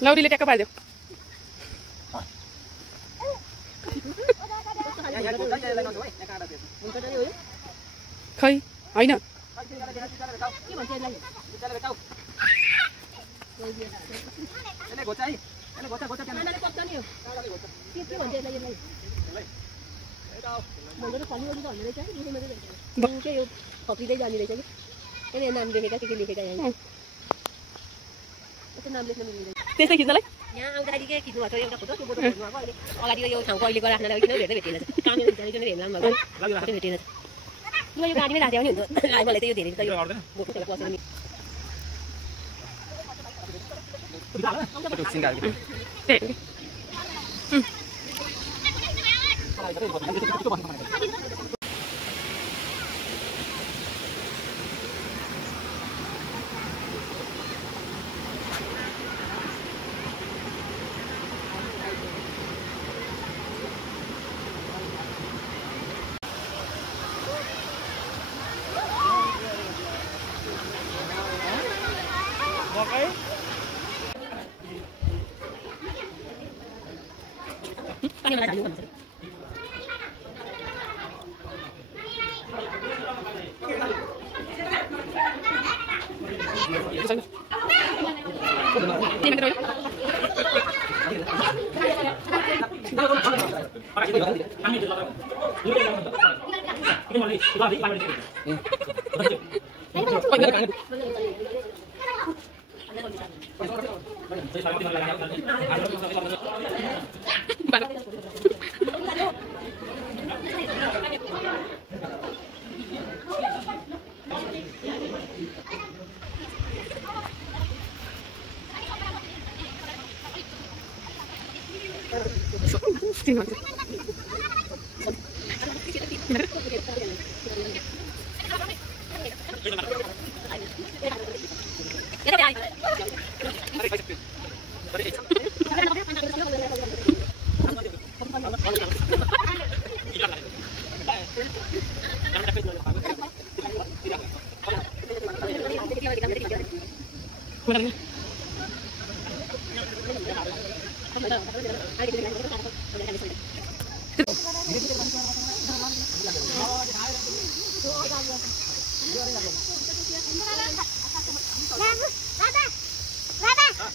Laudile ट्याक्क पारिदियो खै होइन त्यसै खिच्नलाई यहाँ आउँदाखेरि के खिच्नु भएको एउटा फोटो त्यो फोटो खिच्नु भएको अहिले अगाडि यो ठाउँको अहिलेको राख्नलाई किन भेट्दै भेटिएन कामले जाने हेर्न भएको भेटिएन ल यो गाडीमै राख्यो भने हुन्छ मलाई त यो धेरै त यो बोक्नु पसेर नि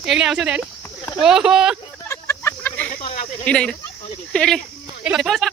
एक्लै आउँछ ड्याडी ओहो हिँड हिँड एक्लै एक्लै फर्स्ट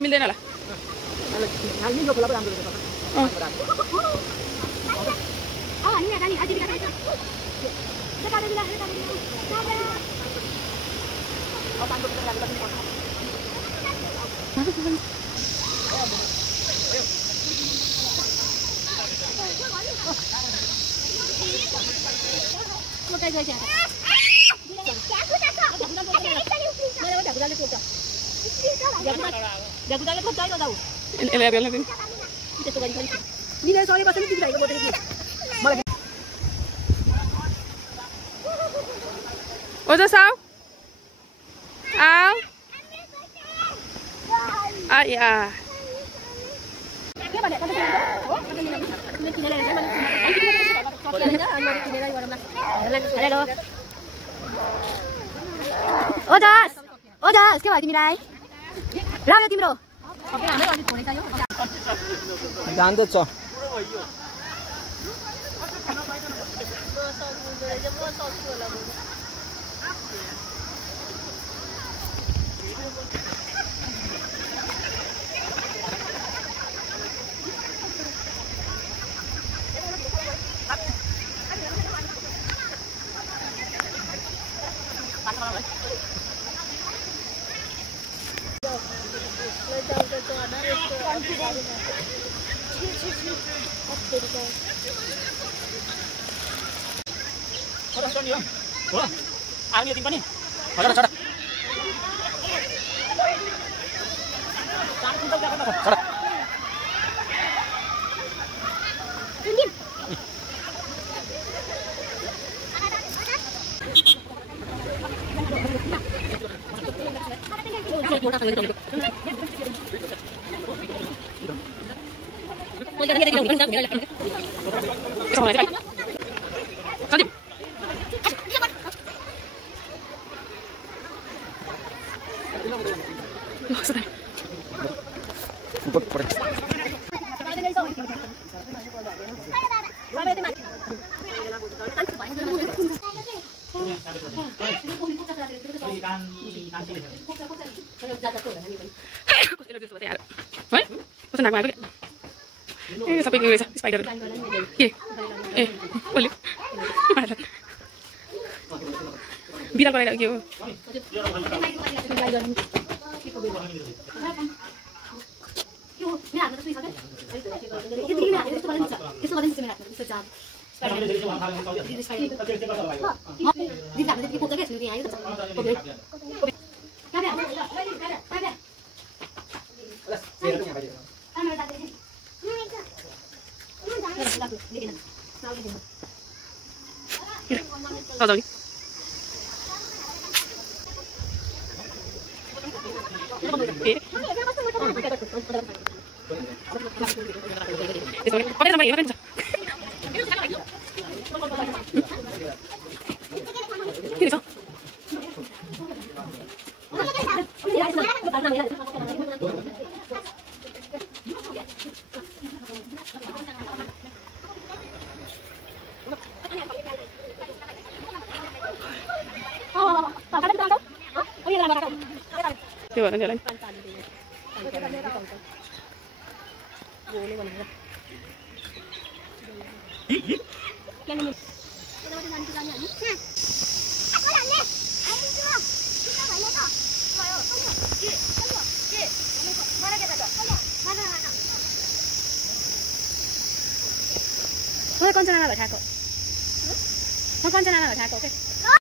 मिल्दैन होला Ôi sao? Áo. À dạ. ओजस के भयो तिमीलाई लाग्यो तिम्रो जान्दैछ आउने तिमी पनि छोडा छोडा छोडा Kok senang banget ya? Sampai gini spider. Iya. Boleh. Bilang kalau ada gitu. Tahu tahu. Pakai sama ini, pakai bisa. Ini so. Coba kan jalan. Thôi con cho nó vào thả cậu. Thôi con cho nó vào thả cậu.